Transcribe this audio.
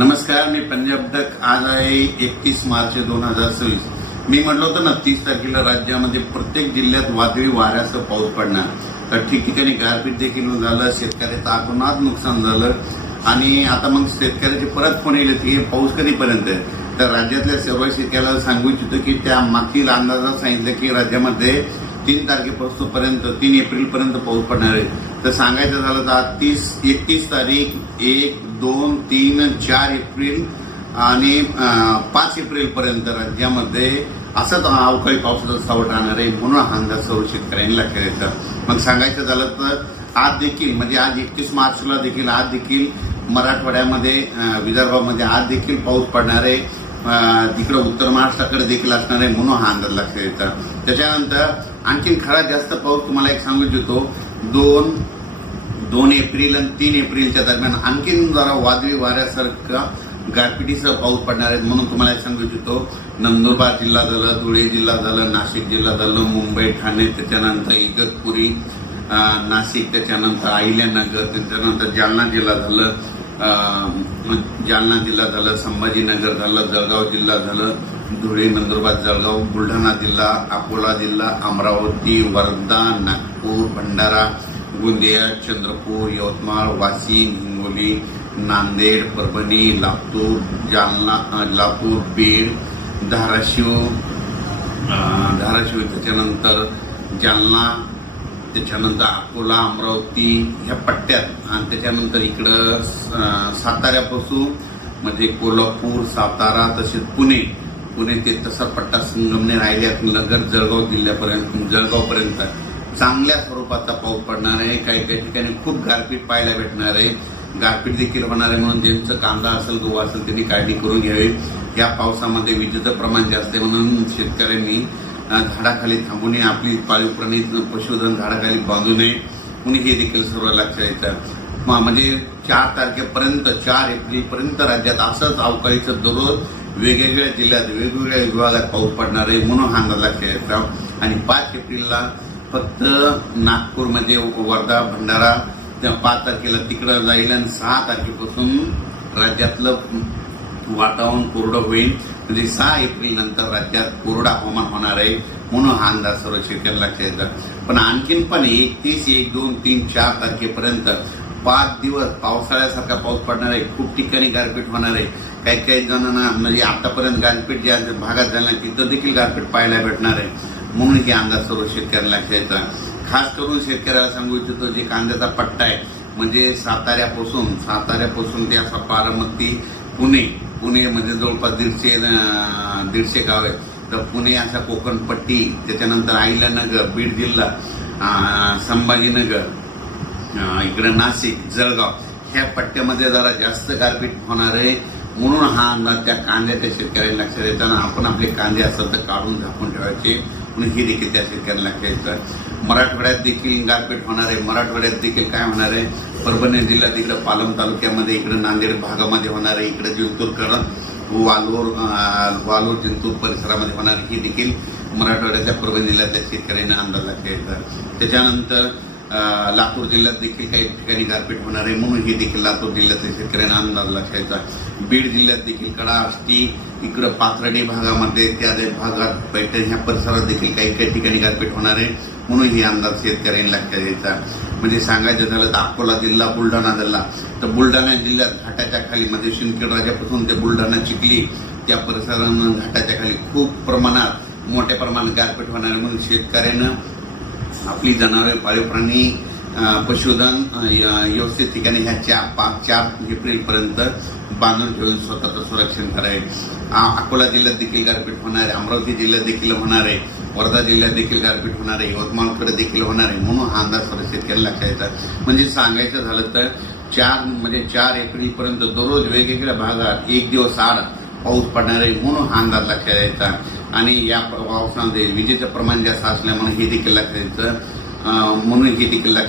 नमस्कार, मी पंजाब तक. आज आहे 31 मार्च 2026. मी म्हटलं होतं ना 30 तारखेला राज्यामध्ये प्रत्येक जिल्ह्यात वादळी वाऱ्यासह पाऊस पडणार. तर ठिकठिकाणी गारपीट देखील झालं, शेतकऱ्याचं अतोनात नुकसान झालं. आणि आता मग शेतकऱ्याचे परत फोन येईल की पाऊस कधीपर्यंत आहे. तर राज्यातल्या सर्व शेतकऱ्याला सांगू इच्छितो की त्या मागील अंदाजात सांगितलं की राज्यामध्ये 3 तारखेपासून 3 एप्रिलपर्यंत पाऊस पडणार आहे. तर सांगायचं झालं तर आज 31 तारीख, 1, 2, 3, 4 एप्रिल आणि 5 एप्रिलपर्यंत राज्यामध्ये असंच अवकाळी पावसाचा सावट राहणार आहे. म्हणून हा अंदाज सर्व शेतकऱ्यांनी लक्षात घ्यायचा. मग सांगायचं झालं तर आज देखील म्हणजे आज 31 मार्चला देखील आज देखील मराठवाड्यामध्ये विदर्भामध्ये आज देखील पाऊस पडणार आहे. तिकडे उत्तर महाराष्ट्राकडे देखील असणार आहे. म्हणून हा अंदाज लक्षात घ्यायचा. त्याच्यानंतर आणखीन खरा जास्त पाऊस तुम्हाला एक सांगू इच्छितो. 2 एप्रिल आणि 3 एप्रिलच्या दरम्यान आणखीन जरा वादळी वाऱ्यासारखा गारपिटीसह पाऊस पडणार आहे. म्हणून तुम्हाला एक सांगू इच्छितो. नंदुरबार जिल्हा झालं, धुळे जिल्हा झालं, नाशिक जिल्हा झालं, मुंबई, ठाणे, त्याच्यानंतर इगतपुरी, नाशिक, त्याच्यानंतर अहिल्यानगर, त्याच्यानंतर जालना जिल्हा झालं, संभाजीनगर झालं, जळगाव जिल्हा झालं, धुळे, नंदुरबार, जळगाव, बुलढाणा जिल्हा, अकोला जिल्हा, अमरावती, वर्धा, नागपूर, भंडारा, गोंदिया, चंद्रपूर, यवतमाळ, वाशिम, हिंगोली, नांदेड, परभणी, लातूर, लातूर, बीड, धाराशिव, त्याच्यानंतर जालना, त्याच्यानंतर अकोला, अमरावती ह्या पट्ट्यात आणि त्याच्यानंतर इकडं साताऱ्यापासून म्हणजे कोल्हापूर, सातारा तसेच पुणे ते तसा पट्टा संगमनेर, अहिल्यानगर, जळगावपर्यंत चांगल्या स्वरूपाचा पाऊस पडणार आहे. काही ठिकाणी खूप गारपीट पाहायला भेटणार आहे. गारपीट देखील होणार आहे. म्हणून ज्यांचं कांदा असेल, गहू असेल त्यांनी काळजी करून घ्यावी. या पावसामध्ये विजेचं प्रमाण जास्त आहे. म्हणून शेतकऱ्यांनी झाडाखाली थांबू नये, आपली पाळीव प्राणी पशुधन झाडाखाली बांधू नये. म्हणून हे देखील सर्व लक्षात येतं. म्हणजे 4 तारखेपर्यंत 4 एप्रिलपर्यंत राज्यात असंच अवकाळीचं दररोज वेगवेगळ्या जिल्ह्यात वेगवेगळ्या विभागात पाऊस पडणार आहे. म्हणून हा अंदाज लक्षात येतो. आणि 5 एप्रिलला फक्त नागपूरमध्ये वर्धा, भंडारा 5 तारखेला तिकडं जाईल आणि 6 तारखेपासून राज्यातलं वातावरण कोरडं होईल. म्हणजे 6 एप्रिल नंतर राज्यात कोरडा हवामान होणार आहे. म्हणून हा अंदाज सर्व शेतकऱ्यांना लक्षात येतात. पण आणखीन पण 31, 1, 2, 3, 4 तारखेपर्यंत 5 दिवस पावसाळ्यासारखा पाऊस पडणार आहे. खूप ठिकाणी गारपीट होणार आहे. काही जणांना म्हणजे आतापर्यंत गारपीट ज्या भागात झाल्या तिथं देखील गारपीट पाहायला भेटणार आहे. म्हणून हे अंदाज सर्व शेतकऱ्यांना लक्षात येतात. खास करून शेतकऱ्याला सांगू इच्छितो जे कांद्याचा पट्टा आहे म्हणजे साताऱ्यापासून ते असा बारामती, पुणे म्हणजे जवळपास 150 गाव आहेत. तर पुणे अशा कोकणपट्टी, त्याच्यानंतर अहिल्यानगर, बीड जिल्हा, संभाजीनगर, इकडे नाशिक, जळगाव ह्या पट्ट्यामध्ये जरा जास्त गारपीट होणार आहे. म्हणून हा अंदाज त्या कांद्याच्या शेतकऱ्यांना लक्षात येताना आपण आपले कांदे असं तर काढून झाकून ठेवायचे. म्हणून हे देखील त्या शेतकऱ्यांना लक्षात येतं. मराठवाड्यात देखील गारपीट होणार आहे. मराठवाड्यात देखील काय होणार आहे, परभणी जिल्ह्यात इकडे पालम तालुक्यामध्ये, इकडे नांदेड भागामध्ये होणार आहे. इकडे जिंतूर, वालोर जिंतूर परिसरामध्ये होणार आहे. ही देखील मराठवाड्याच्या परभणी जिल्ह्यातल्या शेतकऱ्यांना अंदाज लक्षात येतात. त्याच्यानंतर लातूर जिल्ह्यात देखील काही ठिकाणी गारपीट होणार आहे. म्हणून हे देखील लातूर जिल्ह्यातल्या शेतकऱ्यांना अंदाज लक्षात येतात. बीड जिल्ह्यात देखील कडा, आष्टी, इकडं पाथर्डी भागामध्ये, त्या भागात पैठण ह्या परिसरात देखील काही ठिकाणी गारपीट होणार आहे. म्हणून हे अंदाज शेतकऱ्यांनी लक्षात येतात. म्हणजे सांगायचं झालं तर अकोला जिल्हा, बुलढाणा जिल्हा, तर बुलढाणा जिल्ह्यात घाटाच्या खाली म्हणजे शिंदखेड राजापासून ते बुलढाणा, चिखली त्या परिसरानं घाटाच्या खाली खूप प्रमाणात मोठ्या प्रमाणात गारपीट होणार आहे. म्हणून शेतकऱ्यानं आपली जनावरे, पाळीव प्राणी, पशुधन व्यवस्थित ठिकाणी ह्या 4 एप्रिलपर्यंत बांधून ठेवून स्वतःचं संरक्षण करावे. अकोला जिल्ह्यात देखील गारपीट होणार आहे. अमरावती जिल्ह्यात देखील होणार आहे. वर्धा जिल्ह्यात देखील गारपीट होणार आहे. यवतमाळकडे देखील होणार आहे. म्हणून हा अंदाज सर्व शेतकऱ्यांना लक्षात येतात. म्हणजे सांगायचं झालं तर 4 एप्रिलपर्यंत दररोज वेगवेगळ्या भागात 1 दिवस आड पाऊस पडणार आहे. म्हणून हा अंदाज लक्षात यायचा. आणि या पावसामध्ये विजेचं प्रमाण जास्त असल्यामुळे हे देखील लक्षात यायचं. म्हणून हे देखील लक्षात